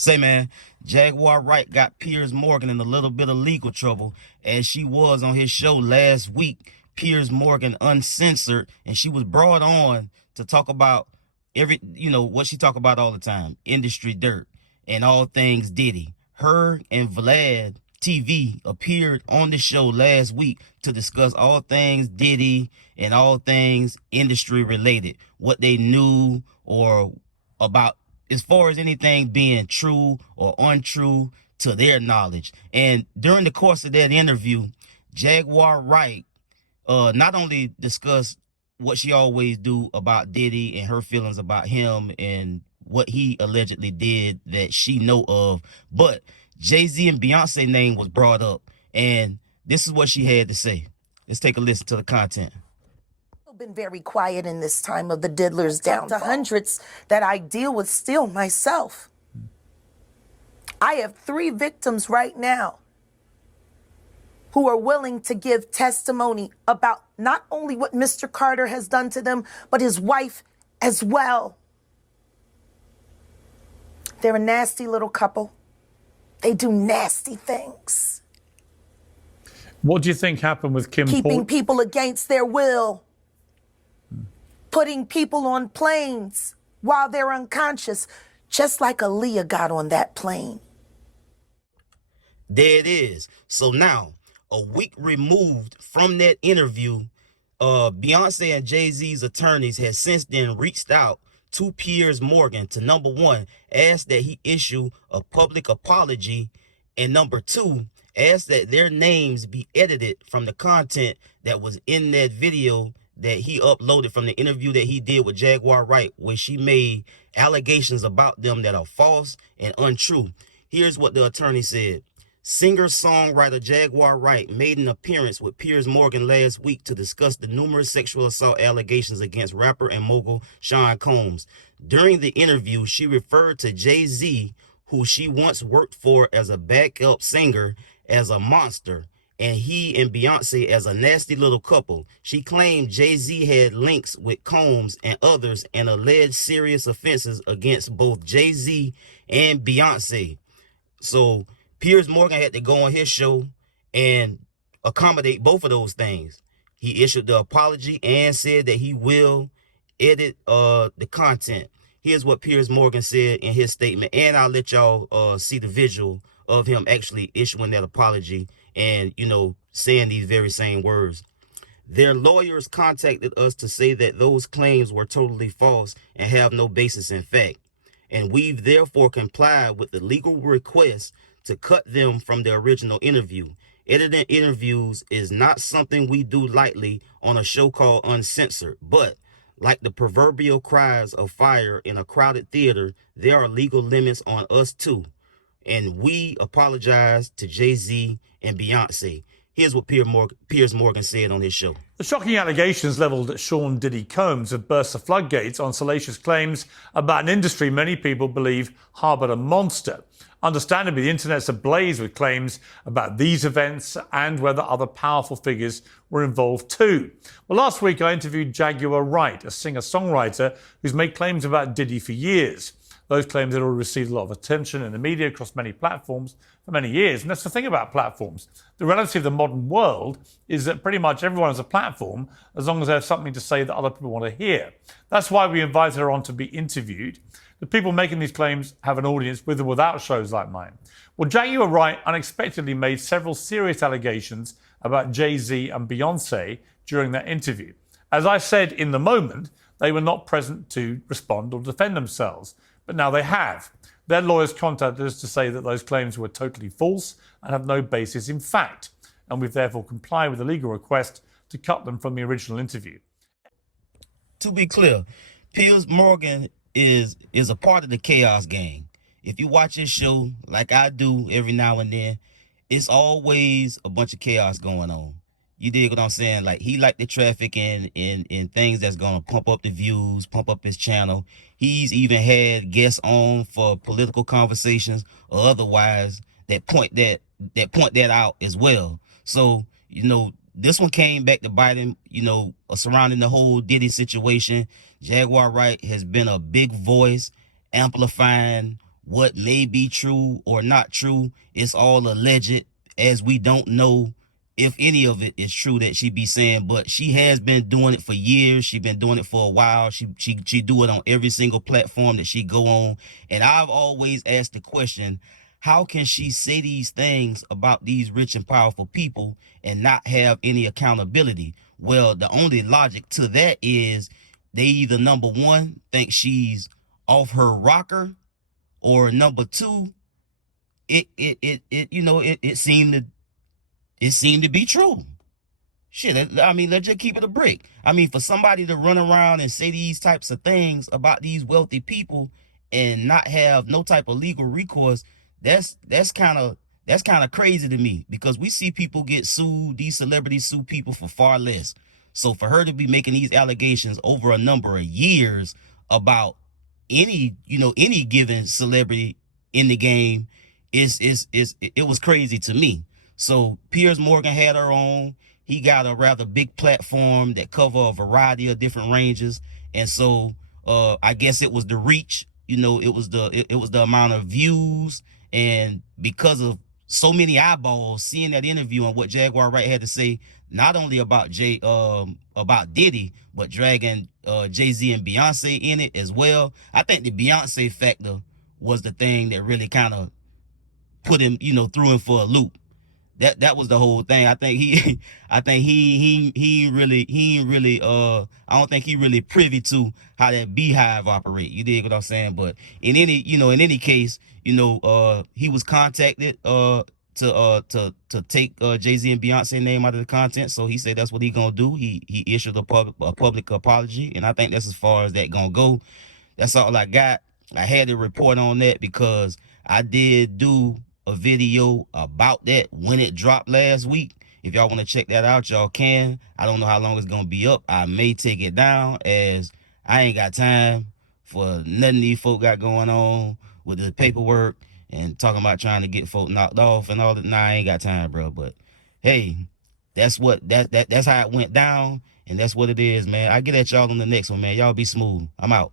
Say, man, Jaguar Wright got Piers Morgan in a little bit of legal trouble as she was on his show last week, Piers Morgan Uncensored, and she was brought on to talk about what she talk about all the time, industry dirt and all things Diddy. Her and Vlad TV appeared on the show last week to discuss all things Diddy and all things industry related, what they knew or about as far as anything being true or untrue to their knowledge. And during the course of that interview, Jaguar Wright not only discussed what she always do about Diddy and her feelings about him and what he allegedly did that she know of, but Jay-Z and Beyoncé name was brought up, and this is what she had to say. Let's take a listen to the content. Been very quiet in this time of the diddlers down to hundreds that I deal with still myself. I have 3 victims right now who are willing to give testimony about not only what Mr. Carter has done to them, but his wife as well. They're a nasty little couple. They do nasty things. What do you think happened with Kim Keeping people against their will. Putting people on planes while they're unconscious, just like Aaliyah got on that plane. There it is. So now, a week removed from that interview, Beyonce and Jay-Z's attorneys has since then reached out to Piers Morgan to, number 1, ask that he issue a public apology, and number 2, ask that their names be edited from the content that was in that video that he uploaded from the interview that he did with Jaguar Wright, where she made allegations about them that are false and untrue. Here's what the attorney said. Singer-songwriter Jaguar Wright made an appearance with Piers Morgan last week to discuss the numerous sexual assault allegations against rapper and mogul Sean Combs. During the interview, she referred to Jay-Z, who she once worked for as a backup singer, as a monster, and he and Beyonce as a nasty little couple. She claimed Jay-Z had links with Combs and others and alleged serious offenses against both Jay-Z and Beyonce. So Piers Morgan had to go on his show and accommodate both of those things. He issued the apology and said that he will edit the content. Here's what Piers Morgan said in his statement, and I'll let y'all see the visual of him actually issuing that apology and, saying these very same words. Their lawyers contacted us to say that those claims were totally false and have no basis in fact. And we've therefore complied with the legal request to cut them from the original interview. Editing interviews is not something we do lightly on a show called Uncensored, but like the proverbial cries of fire in a crowded theater, there are legal limits on us too. And we apologize to Jay-Z and Beyonce. Here's what Piers Morgan said on his show. The shocking allegations levelled at Sean Diddy Combs have burst the floodgates on salacious claims about an industry many people believe harboured a monster. Understandably, the internet's ablaze with claims about these events and whether other powerful figures were involved too. Well, last week I interviewed Jaguar Wright, a singer-songwriter who's made claims about Diddy for years. Those claims had already received a lot of attention in the media across many platforms for many years. And that's the thing about platforms. The reality of the modern world is that pretty much everyone has a platform as long as they have something to say that other people want to hear. That's why we invited her on to be interviewed. The people making these claims have an audience with or without shows like mine. Well, Jaguar Wright unexpectedly made several serious allegations about Jay-Z and Beyoncé during that interview. As I said in the moment, they were not present to respond or defend themselves. But now they have. Their lawyers contacted us to say that those claims were totally false and have no basis in fact. And we've therefore complied with the legal request to cut them from the original interview. To be clear, Piers Morgan is a part of the chaos gang. If you watch his show like I do every now and then, it's always a bunch of chaos going on. You dig what I'm saying? Like, he like the traffic and things that's gonna pump up the views, pump up his channel. He's even had guests on for political conversations or otherwise that point that out as well. So, this one came back to bite him, surrounding the whole Diddy situation. Jaguar Wright has been a big voice, amplifying what may be true or not true. It's all alleged, as we don't know if any of it is true that she be saying, but she has been doing it for years. She's been doing it for a while. She do it on every single platform that she go on. And I've always asked the question, how can she say these things about these rich and powerful people and not have any accountability? Well, the only logic to that is they either, number one, think she's off her rocker, or number two, it seemed to be true. Shit, I mean, let's just keep it a brick. I mean, for somebody to run around and say these types of things about these wealthy people and not have no type of legal recourse, that's kind of crazy to me, because we see people get sued, these celebrities sue people for far less. So for her to be making these allegations over a number of years about any given celebrity in the game, it was crazy to me. So Piers Morgan had her on. He got a rather big platform that cover a variety of different ranges, and so I guess it was the reach. It was the amount of views, and because of so many eyeballs seeing that interview and what Jaguar Wright had to say, not only about Diddy, but dragging Jay-Z and Beyoncé in it as well. I think the Beyoncé factor was the thing that really kind of put him, threw him for a loop. That was the whole thing. I think he I don't think he really privy to how that beehive operate. You dig what I'm saying? But in any case, he was contacted to take Jay-Z and Beyonce name out of the content. So he said that's what he gonna do. He issued a public apology, and I think that's as far as that gonna go. That's all I got. I had to report on that because I did do a video about that when it dropped last week. If y'all want to check that out, y'all can. I don't know how long it's gonna be up. I may take it down, as I ain't got time for nothing these folk got going on with the paperwork and talking about trying to get folk knocked off and all that. Nah, I ain't got time, bro. But hey, that's how it went down, and that's what it is, man. I get at y'all on the next one, man. Y'all be smooth. I'm out.